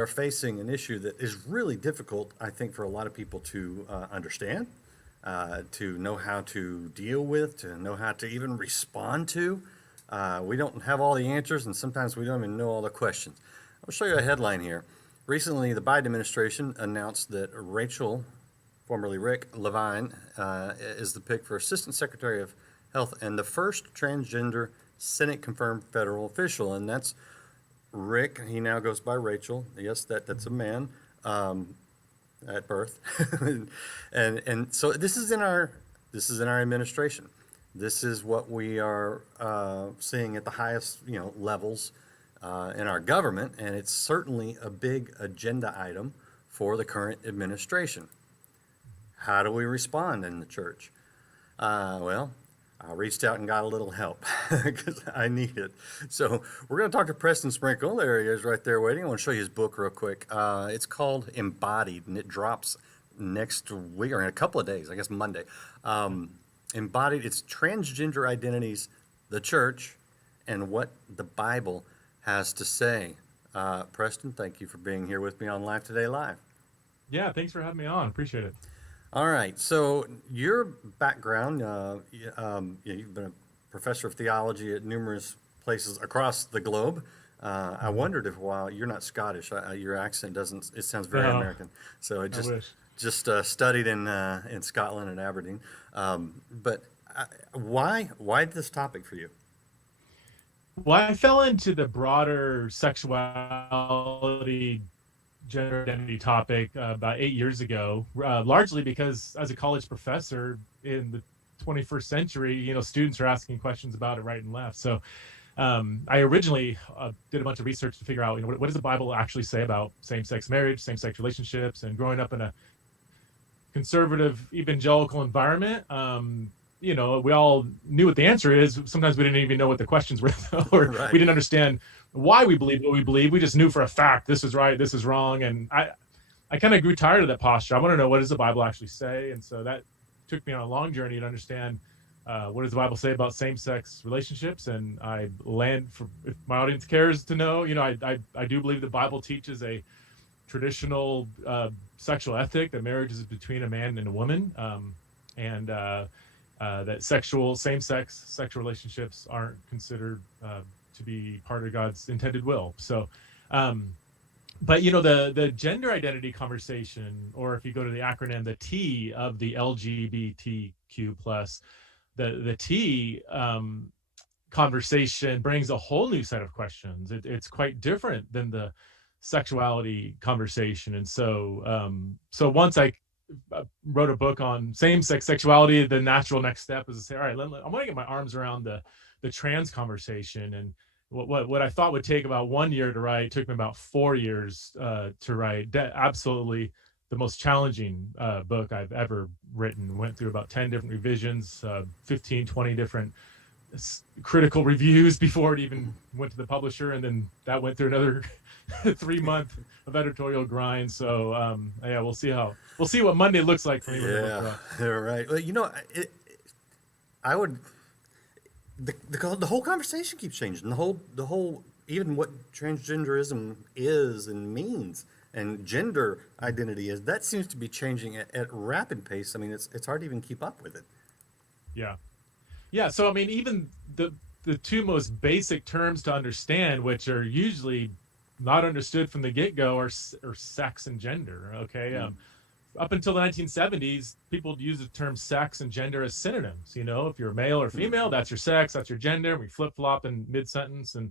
are facing an issue that is really difficult, I think, for a lot of people to understand, to know how to deal with, to know how to even respond to. We don't have all the answers, and sometimes we don't even know all the questions. I'll show you a headline here. Recently, the Biden administration announced that Rachel, formerly Rick Levine, is the pick for Assistant Secretary of Health and the first transgender Senate-confirmed federal official, and that's Rick. He now goes by Rachel. Yes, that's a man at birth, and so this is in our administration. This is what we are seeing at the highest levels in our government, and it's certainly a big agenda item for the current administration. How do we respond in the church? Well, I reached out and got a little help because I need it. So we're going to talk to Preston Sprinkle. There he is right there waiting. I want to show you his book real quick. It's called Embodied, and it drops next week or in a couple of days, I guess Monday. Embodied, it's Transgender Identities, the Church, and what the Bible has to say. Preston, thank you for being here with me on Life Today Live. Yeah, thanks for having me on. Appreciate it. All right, so your background, you've been a professor of theology at numerous places across the globe. I wondered if, while you're not Scottish, your accent doesn't, it sounds very No, American. So I wish. just studied in Scotland and Aberdeen. But why this topic for you? Well, I fell into the broader sexuality, gender identity topic about 8 years ago, largely because as a college professor in the 21st century, students are asking questions about it right and left. So I originally did a bunch of research to figure out, what does the Bible actually say about same-sex marriage, same-sex relationships, and growing up in a conservative evangelical environment. We all knew what the answer is. Sometimes we didn't even know what the questions were, or Right. we didn't understand why we believe what we believe. We just knew for a fact this is right, this is wrong, and I kind of grew tired of that posture. I want to know, what does the Bible actually say, and so that took me on a long journey to understand what does the Bible say about same-sex relationships. And I land, for if my audience cares to know, I do believe the Bible teaches a traditional sexual ethic that marriage is between a man and a woman, and that same-sex sexual relationships aren't considered to be part of God's intended will. So, but the gender identity conversation, or if you go to the acronym, the T of the LGBTQ plus, the T conversation brings a whole new set of questions. It's quite different than the sexuality conversation. And so once I wrote a book on same-sex sexuality, the natural next step is to say, all right, I want to get my arms around the trans conversation. And what I thought would take about 1 year to write took me about 4 years to write. Absolutely the most challenging book I've ever written. Went through about 10 different revisions, 15, 20 different critical reviews before it even went to the publisher, and then that went through another 3 month of editorial grind. So yeah, we'll see what Monday looks like for me. Yeah, you're right. Well, I would. The whole conversation keeps changing. The whole even what transgenderism is and means, and gender identity is, that seems to be changing at rapid pace. I mean, it's hard to even keep up with it. Yeah. So I mean, even the two most basic terms to understand, which are usually not understood from the get-go, are sex and gender. Okay. Up until the 1970s, people used the term sex and gender as synonyms. If you're male or female, that's your sex, that's your gender. We flip-flop in mid-sentence. And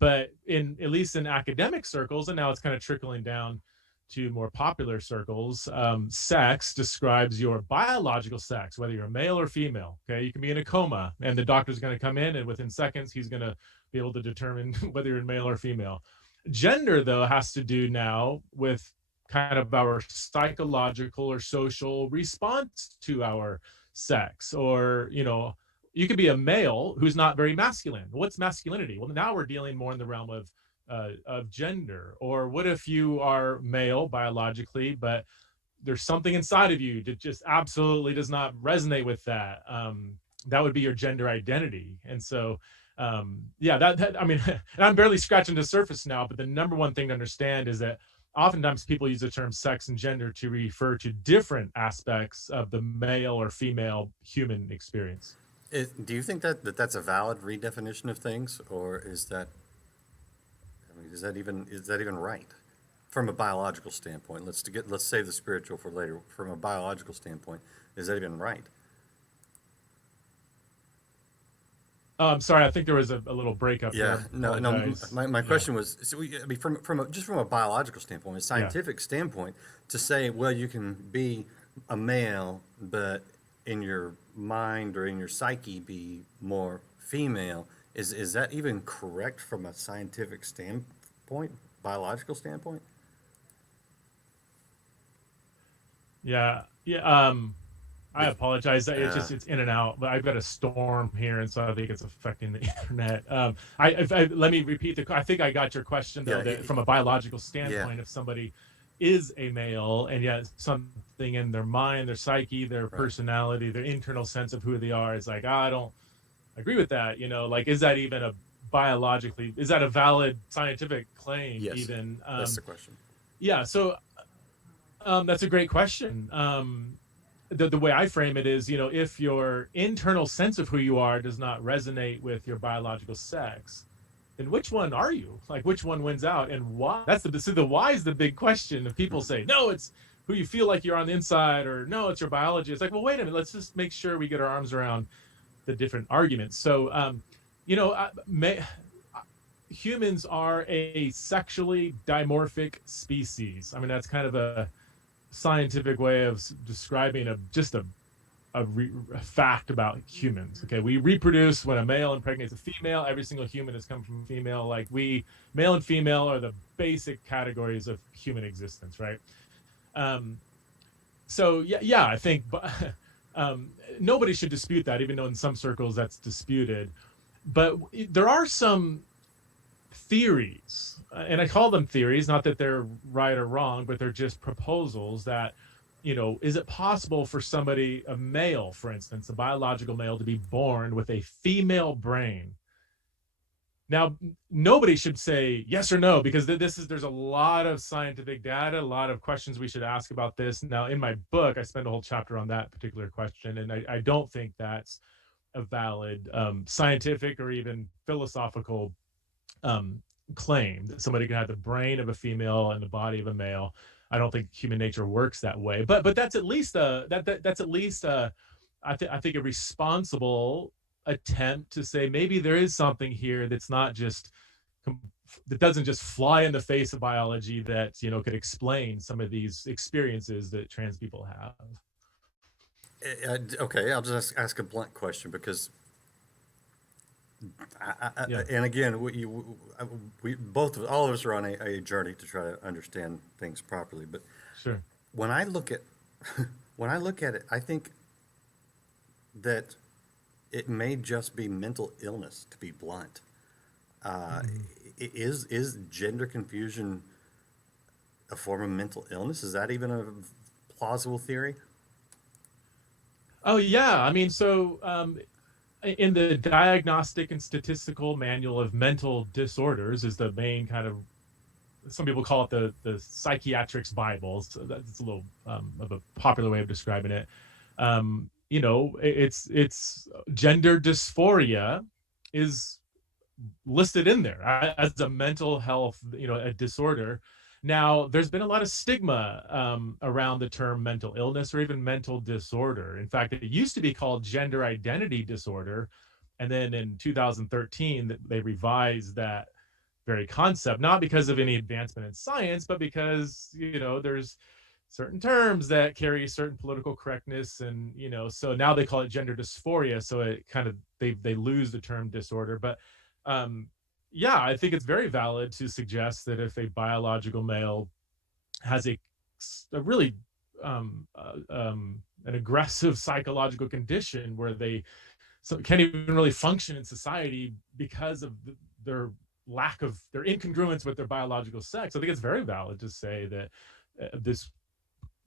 but at least in academic circles, and now it's kind of trickling down to more popular circles, sex describes your biological sex, whether you're male or female. Okay, you can be in a coma, and the doctor's going to come in, and within seconds, he's going to be able to determine whether you're male or female. Gender, though, has to do now with kind of our psychological or social response to our sex. Or you could be a male who's not very masculine. What's masculinity? Well, now we're dealing more in the realm of gender. Or what if you are male biologically, but there's something inside of you that just absolutely does not resonate with that? That would be your gender identity. And so Yeah, that I mean, and I'm barely scratching the surface now, but the number one thing to understand is that oftentimes people use the term sex and gender to refer to different aspects of the male or female human experience. Do you think that's a valid redefinition of things, or is that, I mean, is that even right from a biological standpoint? Let's save the spiritual for later. From a biological standpoint, is that even right? I'm sorry, I think there was a little breakup Yeah, there. no, no. Apologize. My Yeah, question was, I mean, just from a biological standpoint, a yeah. scientific standpoint, to say, well, you can be a male, but in your mind or in your psyche be more female. Is that even correct from a scientific standpoint, biological standpoint? Yeah, yeah. I Be- apologize. It's Uh, just it's in and out, but I've got a storm here, and so I think it's affecting the internet. Let me repeat I think I got your question yeah, though. That from a biological yeah, standpoint, if somebody is a male and yet something in their mind, their psyche, their right. personality, their internal sense of who they are is like, I don't agree with that. Like, is that even a biologically? Is that a valid scientific claim? Yes, Even? that's the question. Yeah. So that's a great question. The way I frame it is, if your internal sense of who you are does not resonate with your biological sex, then which one are you? Like, which one wins out, and why? The why is the big question. If people say no, it's who you feel like you're on the inside, or no, it's your biology. It's like, well, wait a minute. Let's just make sure we get our arms around the different arguments. So, you know, may, humans are a sexually dimorphic species. I mean, that's kind of a scientific way of describing a fact about humans. Okay, we reproduce when a male impregnates a female. Every single human has come from a female. Like, male and female are the basic categories of human existence, right? Um, so yeah, I think, nobody should dispute that, even though in some circles that's disputed. But there are some theories, and I call them theories, not that they're right or wrong, but they're just proposals that, is it possible for somebody, a male, for instance, a biological male, to be born with a female brain? Now, nobody should say yes or no, because there's a lot of scientific data, a lot of questions we should ask about this. Now, in my book, I spend a whole chapter on that particular question, and I don't think that's a valid scientific or even philosophical um, claim that somebody can have the brain of a female and the body of a male. I don't think human nature works that way. But that's at least that's at least I think a responsible attempt to say maybe there is something here that's not just that doesn't just fly in the face of biology, that could explain some of these experiences that trans people have. Okay, I'll just ask a blunt question because Yeah, and again, we both, all of us are on a journey to try to understand things properly. But sure. when I look at, when I look at it, I think that it may just be mental illness, to be blunt. Uh, Mm-hmm. is gender confusion a form of mental illness? Is that even a plausible theory? Oh yeah, I mean, so in the Diagnostic and Statistical Manual of Mental Disorders is the main kind of, some people call it the psychiatrics Bible. So that's a little of a popular way of describing it. It's gender dysphoria is listed in there as a mental health, a disorder. Now, there's been a lot of stigma around the term mental illness or even mental disorder. In fact, it used to be called gender identity disorder. And then in 2013, they revised that very concept, not because of any advancement in science, but because, there's certain terms that carry certain political correctness. And, so now they call it gender dysphoria. So it kind of, they lose the term disorder. But yeah, I think it's very valid to suggest that if a biological male has a really an aggressive psychological condition where they can't even really function in society because of their lack of their incongruence with their biological sex, I think it's very valid to say that this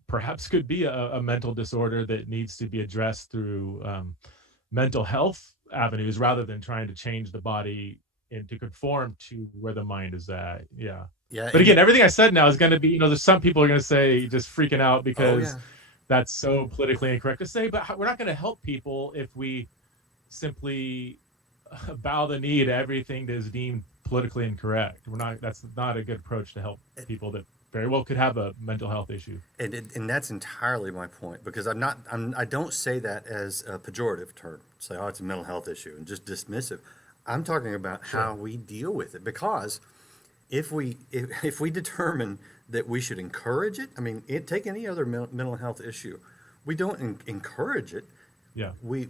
perhaps could be a mental disorder that needs to be addressed through mental health avenues rather than trying to change the body and to conform to where the mind is at. Yeah. Yeah, But and again, everything I said now is going to be, there's some people are going to say just freaking out oh because yeah, that's so politically incorrect to say, but we're not going to help people if we simply bow the knee to everything that is deemed politically incorrect. That's not a good approach to help people that very well could have a mental health issue. and that's entirely my point because I don't say that as a pejorative term. Say, oh, it's a mental health issue and just dismissive. I'm talking about how Sure. we deal with it because if we determine that we should encourage it, I mean, take any other mental health issue, we don't encourage it. Yeah. We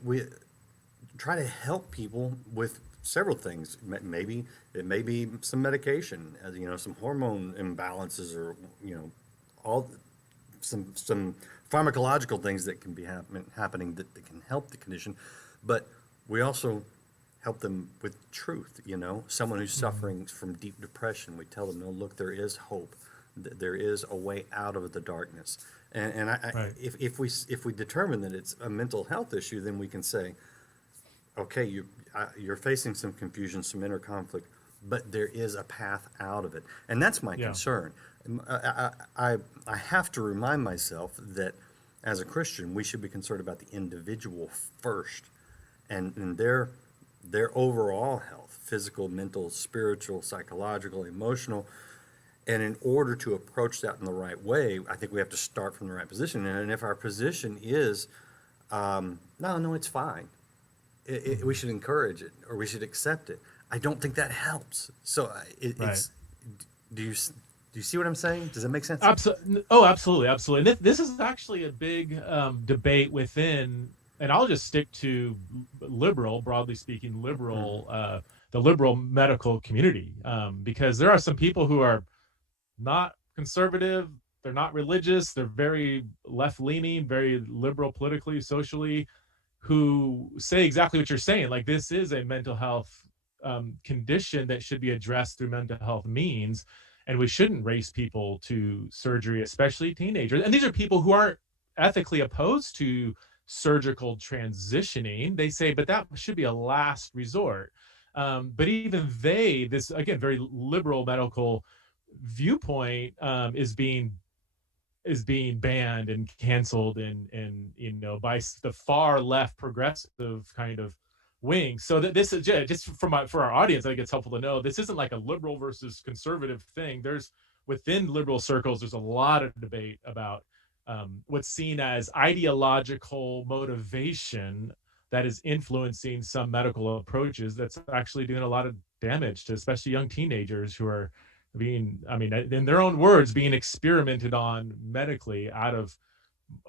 try to help people with several things. Maybe it may be some medication, some hormone imbalances, or all some pharmacological things that can be happening that can help the condition. But we also help them with truth. Someone who's suffering from deep depression, we tell them, no, look, there is hope. There is a way out of the darkness. And Right. if we determine that it's a mental health issue, then we can say, okay, you're facing some confusion, some inner conflict, but there is a path out of it, and that's my Yeah. concern. I have to remind myself that as a Christian, we should be concerned about the individual first, and their overall health, physical, mental, spiritual, psychological, emotional. And in order to approach that in the right way, I think we have to start from the right position. And if our position is, no, it's fine, we should encourage it or we should accept it, I don't think that helps. So Right. do you see what I'm saying? Does that make sense? Absolutely. Oh, absolutely, absolutely. And this is actually a big debate within, and I'll just stick to liberal, broadly speaking, liberal, the liberal medical community, because there are some people who are not conservative, they're not religious, they're very left leaning, very liberal politically, socially, who say exactly what you're saying. Like, this is a mental health condition that should be addressed through mental health means, and we shouldn't race people to surgery, especially teenagers. And these are people who aren't ethically opposed to surgical transitioning. They say, but that should be a last resort. But even this again, very liberal medical viewpoint is being banned and canceled and by the far left progressive kind of wing. So that this is just for our audience, I think it's helpful to know this isn't like a liberal versus conservative thing. There's within liberal circles, there's a lot of debate about what's seen as ideological motivation that is influencing some medical approaches that's actually doing a lot of damage to especially young teenagers who are in their own words, being experimented on medically out of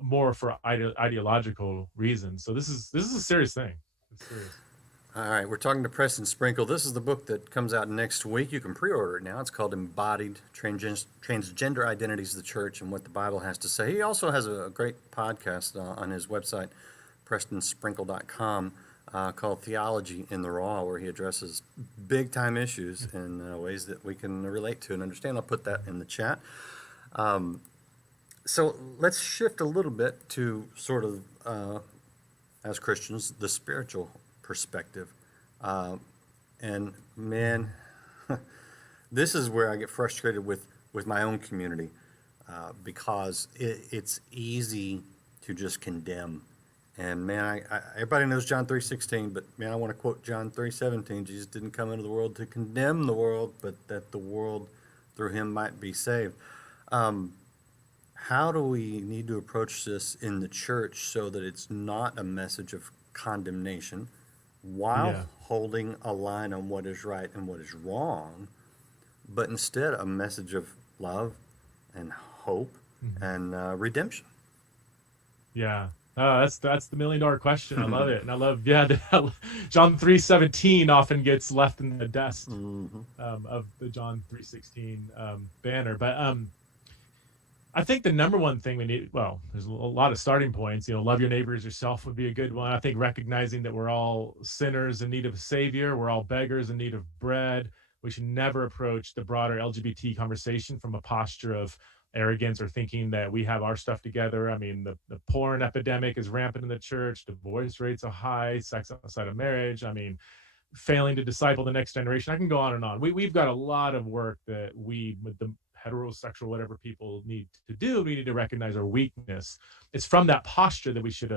more for ideological reasons. So this is a serious thing. It's serious. All right, we're talking to Preston Sprinkle. This is the book that comes out next week. You can pre-order it now. It's called Embodied Transgender Identities of the Church and What the Bible Has to Say. He also has a great podcast on his website, prestonsprinkle.com, called Theology in the Raw, where he addresses big-time issues in ways that we can relate to and understand. I'll put that in the chat. So let's shift a little bit to sort of, as Christians, the spiritual perspective. And man, this is where I get frustrated with my own community, because it's easy to just condemn. And man, everybody knows John 3:16, but man, I want to quote John 3:17. Jesus didn't come into the world to condemn the world, but that the world through him might be saved. How do we need to approach this in the church so that it's not a message of condemnation, while Yeah. holding a line on what is right and what is wrong, but instead a message of love and hope and redemption? Yeah. That's the $1 million question. I love it. And I love, John 3:17 often gets left in the dust of the John 3:16 banner. But I think the number one thing we need, well, there's a lot of starting points. Love your neighbor as yourself would be a good one. I think recognizing that we're all sinners in need of a savior. We're all beggars in need of bread. We should never approach the broader LGBT conversation from a posture of arrogance or thinking that we have our stuff together. I mean, the porn epidemic is rampant in the church, divorce rates are high, sex outside of marriage. I mean, failing to disciple the next generation. I can go on and on. We've got a lot of work that we, with the heterosexual, whatever people need to do, we need to recognize our weakness. It's from that posture that we should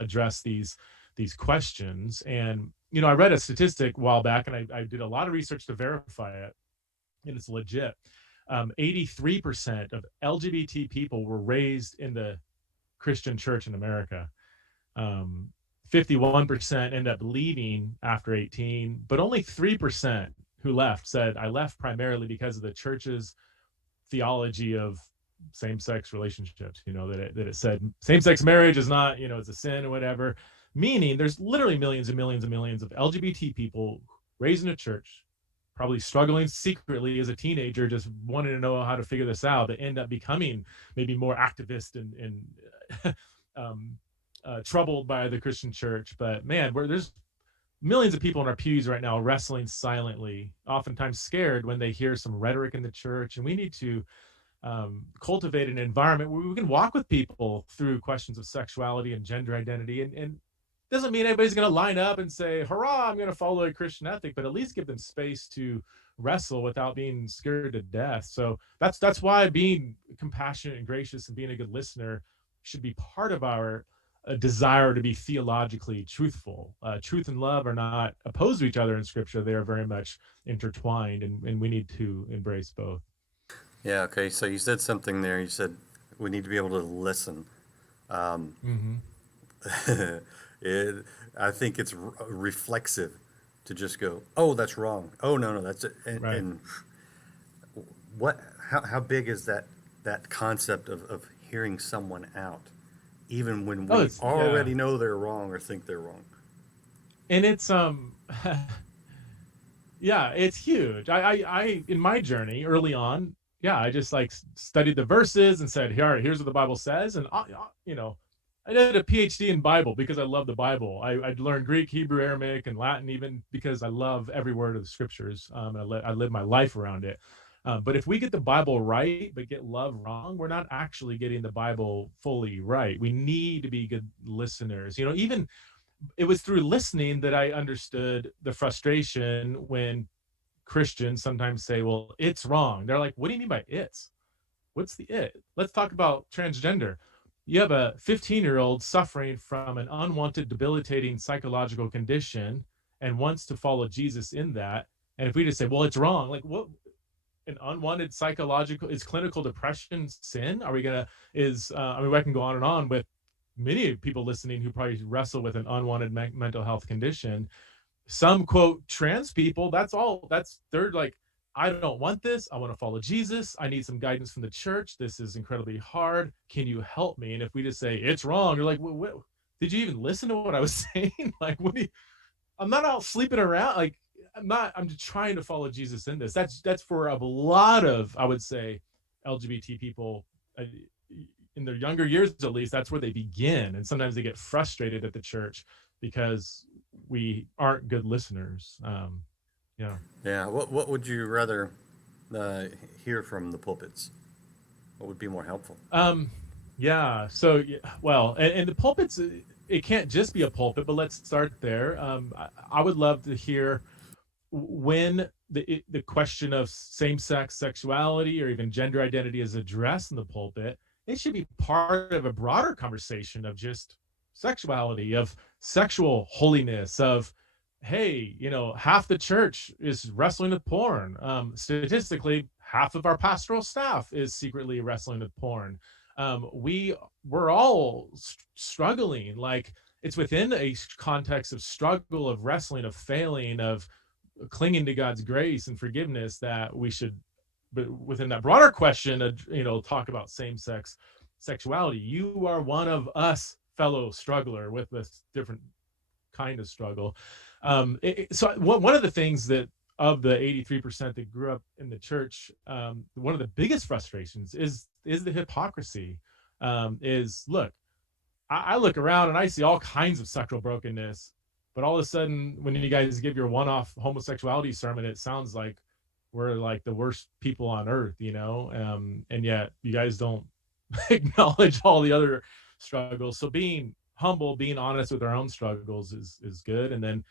address these questions. And, you know, I read a statistic a while back, and I did a lot of research to verify it, and it's legit. 83% of LGBT people were raised in the Christian church in America. 51% end up leaving after 18, but only 3% who left said, I left primarily because of the church's theology of same-sex relationships, you know, that it said same-sex marriage is not, you know, it's a sin or whatever. Meaning there's literally millions and millions and millions of LGBT people raised in a church, probably struggling secretly as a teenager, just wanting to know how to figure this out, that end up becoming maybe more activist and troubled by the Christian church. But man, there's millions of people in our pews right now wrestling silently, oftentimes scared when they hear some rhetoric in the church. And we need to cultivate an environment where we can walk with people through questions of sexuality and gender identity. And doesn't mean everybody's going to line up and say, hurrah, I'm going to follow a Christian ethic, but at least give them space to wrestle without being scared to death. So that's why being compassionate and gracious and being a good listener should be part of our desire to be theologically truthful. Truth and love are not opposed to each other in Scripture. They are very much intertwined, and we need to embrace both. Yeah, okay. So you said something there. You said we need to be able to listen. I think it's reflexive to just go, oh, that's wrong. Oh, no, that's it. And how big is that concept of hearing someone out, even when we already know they're wrong or think they're wrong? And it's yeah, it's huge. I in my journey early on, I just like studied the verses and said, here's what the Bible says. And you know, I did a PhD in Bible because I love the Bible. I learned Greek, Hebrew, Aramaic, and Latin even because I love every word of the Scriptures. I live my life around it. But if we get the Bible right but get love wrong, we're not actually getting the Bible fully right. We need to be good listeners. You know, even it was through listening that I understood the frustration when Christians sometimes say, well, it's wrong. They're like, what do you mean by it's? What's the it? Let's talk about transgender. You have a 15-year-old suffering from an unwanted, debilitating psychological condition and wants to follow Jesus in that. And if we just say, well, it's wrong, like what? An unwanted psychological, is clinical depression sin? Are we gonna, I mean, I can go on and on with many people listening who probably wrestle with an unwanted mental health condition. Some quote trans people, they're like, I don't want this. I want to follow Jesus. I need some guidance from the church. This is incredibly hard. Can you help me? And if we just say it's wrong, you're like, what? Did you even listen to what I was saying? Like, I'm not out sleeping around. Like, I'm just trying to follow Jesus in this. That's for a lot of, I would say, LGBT people in their younger years, at least, that's where they begin. And sometimes they get frustrated at the church because we aren't good listeners. Yeah. What would you rather hear from the pulpits? What would be more helpful? So, well, and the pulpits, it can't just be a pulpit, but let's start there. I would love to hear when the question of same-sex sexuality or even gender identity is addressed in the pulpit. It should be part of a broader conversation of just sexuality, of sexual holiness, of, hey, you know, half the church is wrestling with porn. Statistically, half of our pastoral staff is secretly wrestling with porn. We're all struggling. Like, it's within a context of struggle, of wrestling, of failing, of clinging to God's grace and forgiveness that we should, but within that broader question, talk about same-sex sexuality. You are one of us, fellow struggler with this different kind of struggle. So one of the things that of the 83% that grew up in the church, one of the biggest frustrations is the hypocrisy. Look, I look around and I see all kinds of sexual brokenness, but all of a sudden, when you guys give your one-off homosexuality sermon, it sounds like we're like the worst people on earth, and yet you guys don't acknowledge all the other struggles. So being humble, being honest with our own struggles is good. And then,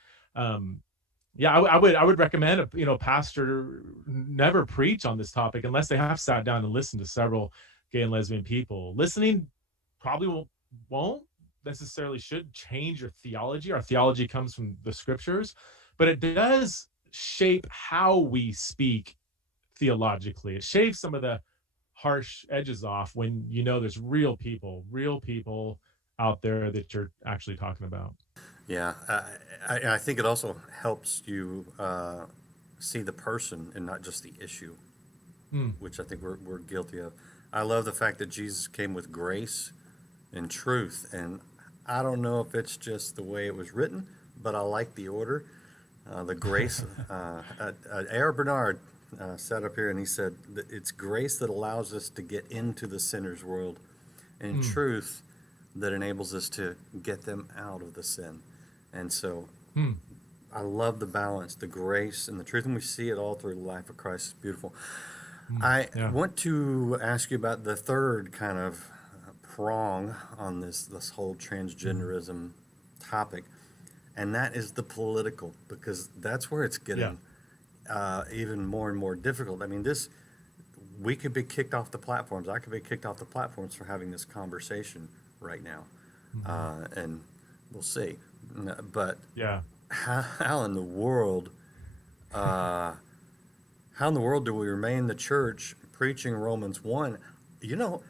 yeah, I would recommend pastor never preach on this topic unless they have sat down and listened to several gay and lesbian people. Listening probably won't necessarily should change your theology. Our theology comes from the scriptures, but it does shape how we speak theologically. It shaves some of the harsh edges off when there's real people out there that you're actually talking about. Yeah, I think it also helps you see the person and not just the issue, Mm, which I think we're guilty of. I love the fact that Jesus came with grace and truth, and I don't know if it's just the way it was written, but I like the order. The grace. A.R. Bernard sat up here and he said that it's grace that allows us to get into the sinner's world, and mm, truth that enables us to get them out of the sin. And so mm, I love the balance, the grace, and the truth, and we see it all through the life of Christ. It's beautiful. I yeah. want to ask you about the third kind of prong on this whole Mm, transgenderism topic, and that is the political, because that's where it's yeah. getting even more and more difficult. I mean, we could be kicked off the platforms. I could be kicked off the platforms for having this conversation right now, Hmm. and we'll see. But Yeah. how in the world, uh, how in the world do we remain the church preaching Romans 1? You know,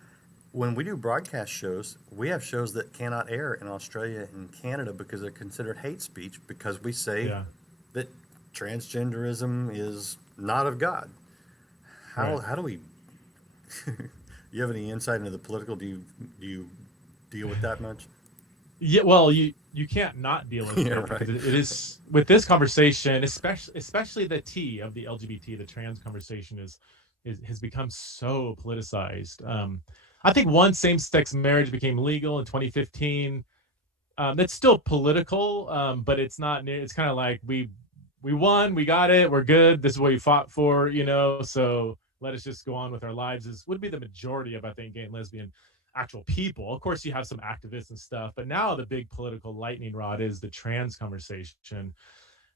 when we do broadcast shows, we have shows that cannot air in Australia and Canada because they're considered hate speech because we say Yeah. that transgenderism is not of God. Right. How do we? You have any insight into the political? Do you deal with that much? Yeah, well, you can't not deal with Yeah, it right. because it is with this conversation, especially the T of the LGBT, the trans conversation is has become so politicized. I think once same-sex marriage became legal in 2015, that's still political, but it's not near. It's kind of like we won, we got it, we're good. This is what you fought for, So let us just go on with our lives. Is would be the majority of, I think, gay and lesbian actual people. Of course, you have some activists and stuff, but now the big political lightning rod is the trans conversation.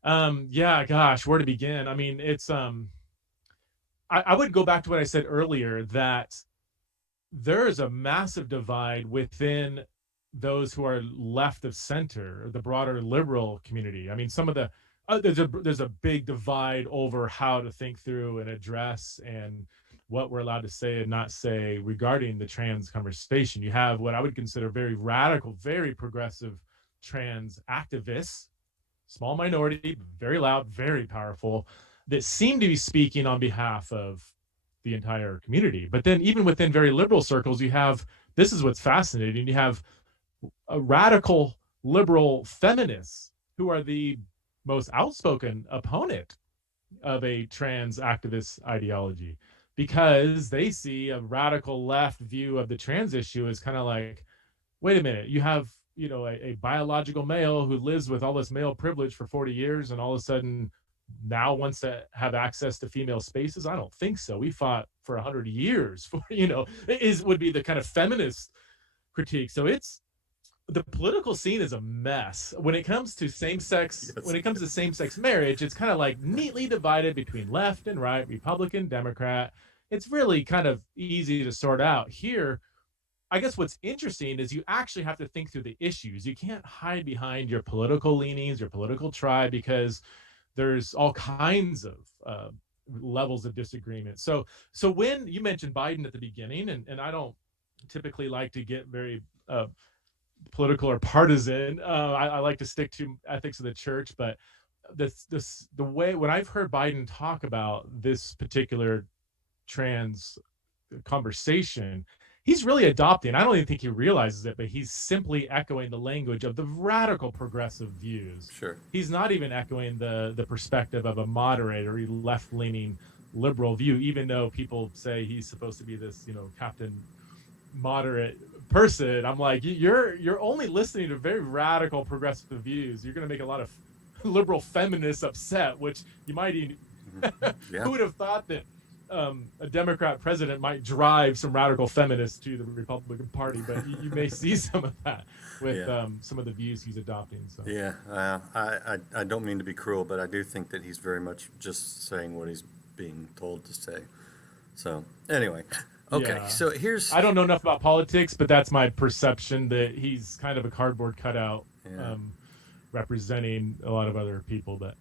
Yeah, gosh, where to begin? I mean, it's I would go back to what I said earlier that there is a massive divide within those who are left of center, the broader liberal community. I mean, some of the there's a big divide over how to think through and address and what we're allowed to say and not say regarding the trans conversation. You have what I would consider very radical, very progressive trans activists, small minority, very loud, very powerful, that seem to be speaking on behalf of the entire community. But then, even within very liberal circles, you have this is what's fascinating. You have a radical liberal feminists who are the most outspoken opponent of a trans activist ideology because they see a radical left view of the trans issue as kind of like, wait a minute, you have a biological male who lives with all this male privilege for 40 years and all of a sudden now wants to have access to female spaces. I don't think so. We fought for 100 years for is would be the kind of feminist critique. So it's the political scene is a mess when it comes to Yes. same sex marriage. It's kind of like neatly divided between left and right, Republican, Democrat. It's really kind of easy to sort out here. I guess what's interesting is you actually have to think through the issues. You can't hide behind your political leanings, your political tribe, because there's all kinds of levels of disagreement. So when you mentioned Biden at the beginning, and I don't typically like to get very political or partisan. I like to stick to ethics of the church, but the way when I've heard Biden talk about this particular trans conversation, he's really adopting. I don't even think he realizes it, but he's simply echoing the language of the radical progressive views. Sure. He's not even echoing the perspective of a moderate or left leaning liberal view, even though people say he's supposed to be this, Captain Moderate person. I'm like, you're only listening to very radical progressive views. You're going to make a lot of liberal feminists upset, which you might Yeah. Who would have thought that a Democrat president might drive some radical feminists to the Republican Party? But you may see some of that with Yeah. some of the views he's adopting. So Yeah. I don't mean to be cruel, but I do think that he's very much just saying what he's being told to say. So anyway, okay. yeah, So here's, I don't know enough about politics, but that's my perception that he's kind of a cardboard cutout yeah. representing a lot of other people. But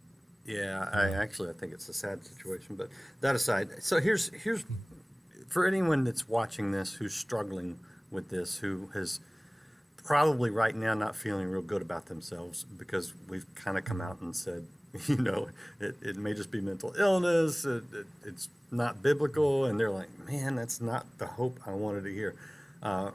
Yeah, uh, I think it's a sad situation, but that aside, so here's for anyone that's watching this who's struggling with this, who has probably right now not feeling real good about themselves because we've kind of come out and said, it may just be mental illness, it's not biblical, and they're like, man, that's not the hope I wanted to hear. Uh,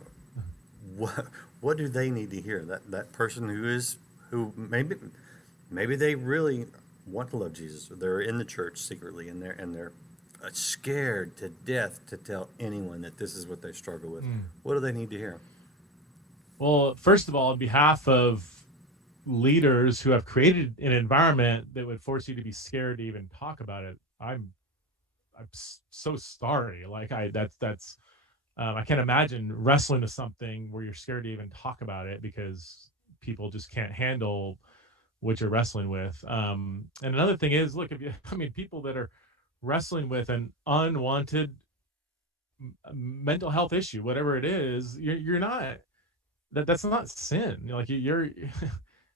what what do they need to hear? That person who maybe they really want to love Jesus. They're in the church secretly, and they're scared to death to tell anyone that this is what they struggle with. What do they need to hear? well, first of all, on behalf of leaders who have created an environment that would force you to be scared to even talk about it, I'm so sorry. Like that's I can't imagine wrestling with something where you're scared to even talk about it because people just can't handle what you're wrestling with. And another thing is, look, if you, I mean, people that are wrestling with an unwanted mental health issue, whatever it is, you're not that's not sin. Like you're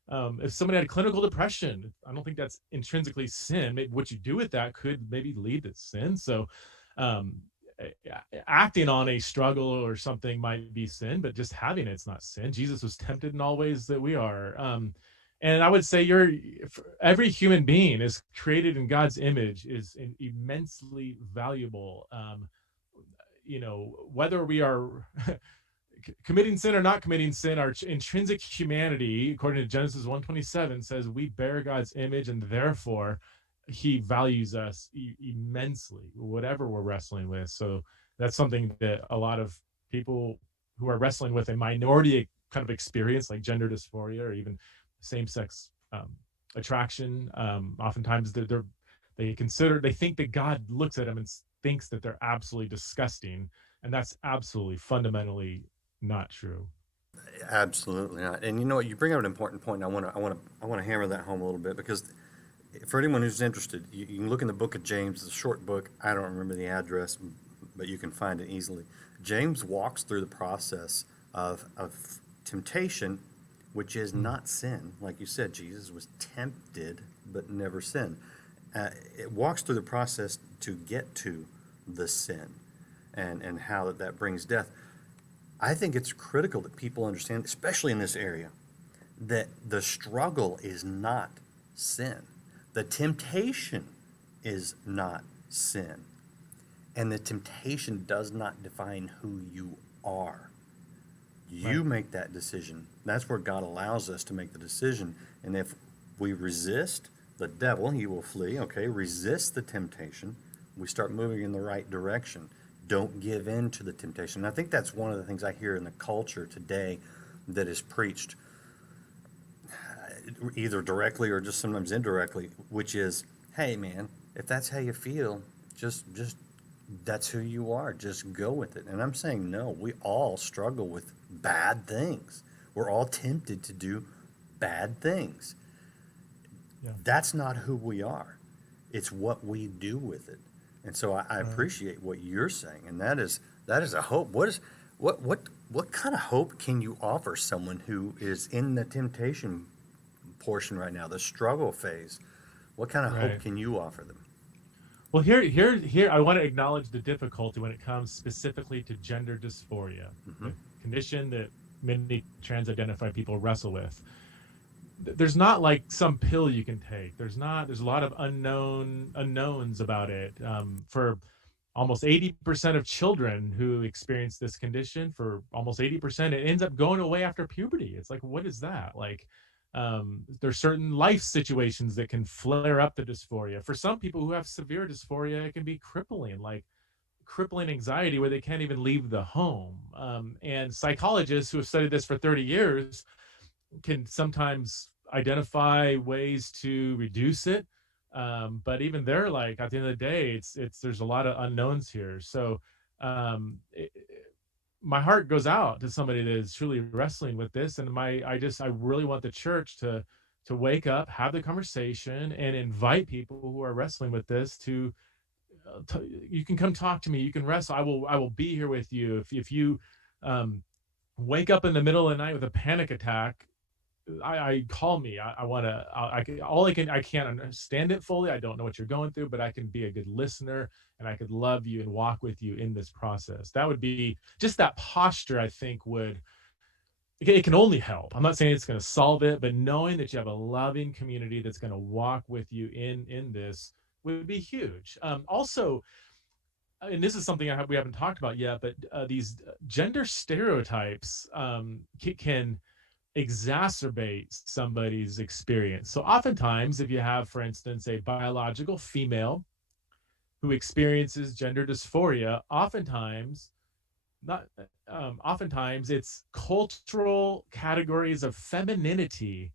if somebody had clinical depression, I don't think that's intrinsically sin. Maybe what you do with that could maybe lead to sin. So um, acting on a struggle or something might be sin, but just having it's not sin. Jesus was tempted in all ways that we are. And I would say every human being is created in God's image, is immensely valuable. Whether we are committing sin or not committing sin, our intrinsic humanity, according to Genesis 1:27, says we bear God's image, and therefore he values us immensely, whatever we're wrestling with. So that's something that a lot of people who are wrestling with a minority kind of experience, like gender dysphoria or even same-sex attraction, oftentimes they think that God looks at them and thinks that they're absolutely disgusting, and that's absolutely fundamentally not true. Absolutely not. And you know what? You bring up an important point. I want to hammer that home a little bit because for anyone who's interested, you can look in the book of James. It's a short book. I don't remember the address, but you can find it easily. James walks through the process of temptation, which is not sin. Like you said, Jesus was tempted but never sinned. It walks through the process to get to the sin and how that brings death. I think it's critical that people understand, especially in this area, that the struggle is not sin. The temptation is not sin. And the temptation does not define who you are. You Right. make that decision. That's where God allows us to make the decision. And if we resist the devil, he will flee. Okay, resist the temptation. We start moving in the right direction. Don't give in to the temptation. And I think that's one of the things I hear in the culture today that is preached either directly or just sometimes indirectly, which is, hey man, if that's how you feel, just that's who you are. Just go with it. And I'm saying no, we all struggle with bad things. We're all tempted to do bad things. Yeah. That's not who we are. It's what we do with it. And so I appreciate what you're saying, and that is a hope. What kind of hope can you offer someone who is in the temptation portion right now, the struggle phase? What kind of hope Right. can you offer them? Well, here, I want to acknowledge the difficulty when it comes specifically to gender dysphoria, Mm-hmm. the condition that many trans-identified people wrestle with. There's not like some pill you can take. There's a lot of unknowns about it. For almost 80% of children who experience this condition, for almost 80%, it ends up going away after puberty. It's like, what is that? Like, there's certain life situations that can flare up the dysphoria. For some people who have severe dysphoria, it can be crippling, like crippling anxiety where they can't even leave the home. And psychologists who have studied this for 30 years can sometimes identify ways to reduce it, But even they're like, at the end of the day, there's a lot of unknowns here. So um, it, my heart goes out to somebody that is truly wrestling with this, and I really want the church to wake up, have the conversation, and invite people who are wrestling with this you can come talk to me, you can wrestle, I will be here with you. If you um wake up in the middle of the night with a panic attack, I call me. I want to. I can't understand it fully. I don't know what you're going through, but I can be a good listener, and I could love you and walk with you in this process. That would be just that posture. I think it can only help. I'm not saying it's going to solve it, but knowing that you have a loving community that's going to walk with you in this would be huge. Also, and this is something we haven't talked about yet, but these gender stereotypes can exacerbate somebody's experience. So oftentimes, if you have, for instance, a biological female who experiences gender dysphoria, oftentimes it's cultural categories of femininity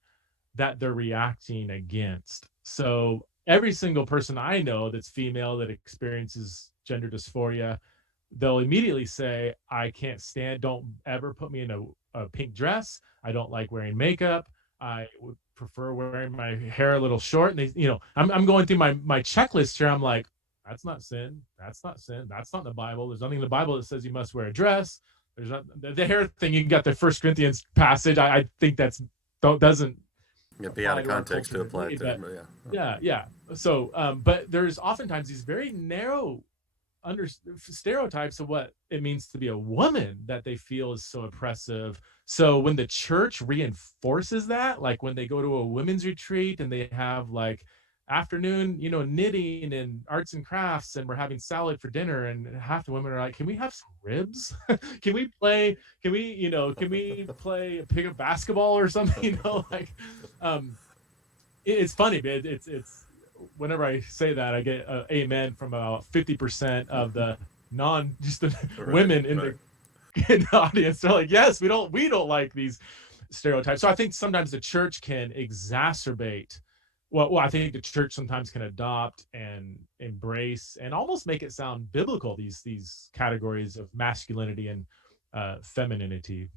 that they're reacting against. So every single person I know that's female that experiences gender dysphoria, they'll immediately say, I can't stand, don't ever put me in a pink dress. I don't like wearing makeup. I would prefer wearing my hair a little short. And I'm going through my checklist here. I'm like, that's not sin. That's not sin. That's not in the Bible. There's nothing in the Bible that says you must wear a dress. There's not the hair thing. You got the First Corinthians passage. I think doesn't be out of context to apply to them. Yeah. So, but there's oftentimes these very narrow stereotypes of what it means to be a woman that they feel is so oppressive. So when the church reinforces that, like when they go to a women's retreat and they have like afternoon, knitting and arts and crafts, and we're having salad for dinner, and half the women are like, can we have some ribs? can we play a pig of basketball or something? It's funny, but it's whenever I say that, I get amen from about 50% of the women in the audience. They're like, yes, we don't like these stereotypes. So I think sometimes the church can exacerbate. Well, I think the church sometimes can adopt and embrace and almost make it sound biblical, these categories of masculinity and femininity.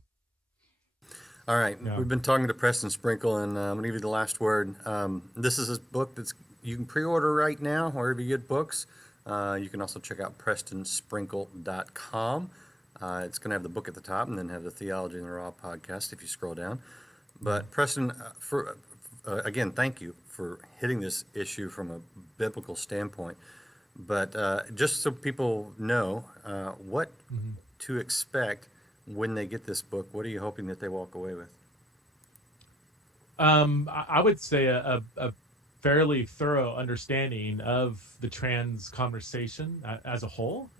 All right. Yeah. We've been talking to Preston Sprinkle, and I'm going to give you the last word. This is a book you can pre-order right now wherever you get books. You can also check out prestonsprinkle.com. It's going to have the book at the top and then have the Theology in the Raw podcast if you scroll down. But Preston, again, thank you for hitting this issue from a biblical standpoint. But just so people know what to expect when they get this book, what are you hoping that they walk away with? I would say a fairly thorough understanding of the trans conversation as a whole.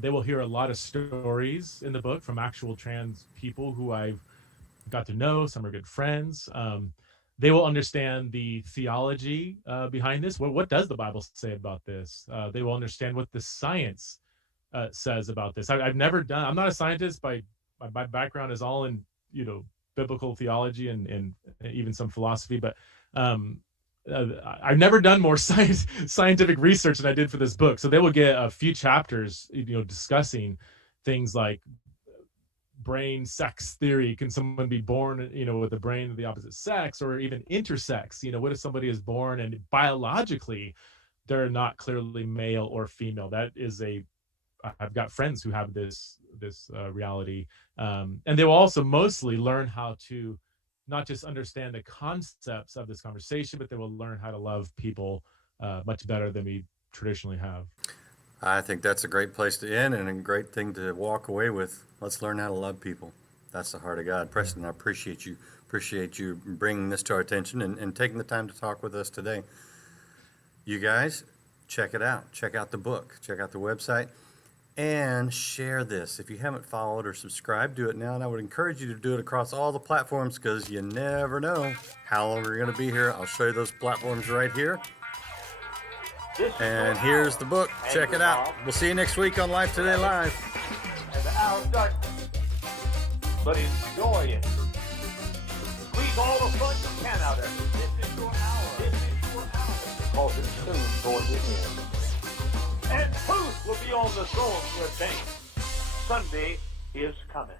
They will hear a lot of stories in the book from actual trans people who I've got to know. Some are good friends. They will understand the theology behind this. What does the Bible say about this? They will understand what the science says about this. I'm not a scientist. My background is all in, biblical theology and even some philosophy, but I've never done more scientific research than I did for this book. So they will get a few chapters, discussing things like brain sex theory. Can someone be born, with a brain of the opposite sex, or even intersex? What if somebody is born and biologically they're not clearly male or female? I've got friends who have this reality, and they will also mostly learn how to not just understand the concepts of this conversation, but they will learn how to love people much better than we traditionally have. I think that's a great place to end and a great thing to walk away with. Let's learn how to love people. That's the heart of God. Preston, I appreciate you bringing this to our attention and taking the time to talk with us today. You guys, check it out. Check out the book. Check out the website. And share this. If you haven't followed or subscribed, do it now. And I would encourage you to do it across all the platforms, because you never know how long we're going to be here. I'll show you those platforms right here. And here's the book. Check it out. We'll see you next week on Life Today Live. And the hour of darkness. But enjoy it. Squeeze all the fun you can out of it. This is your hour. This is your hour. toward the end. And truth will be on the throne to attain. Sunday is coming.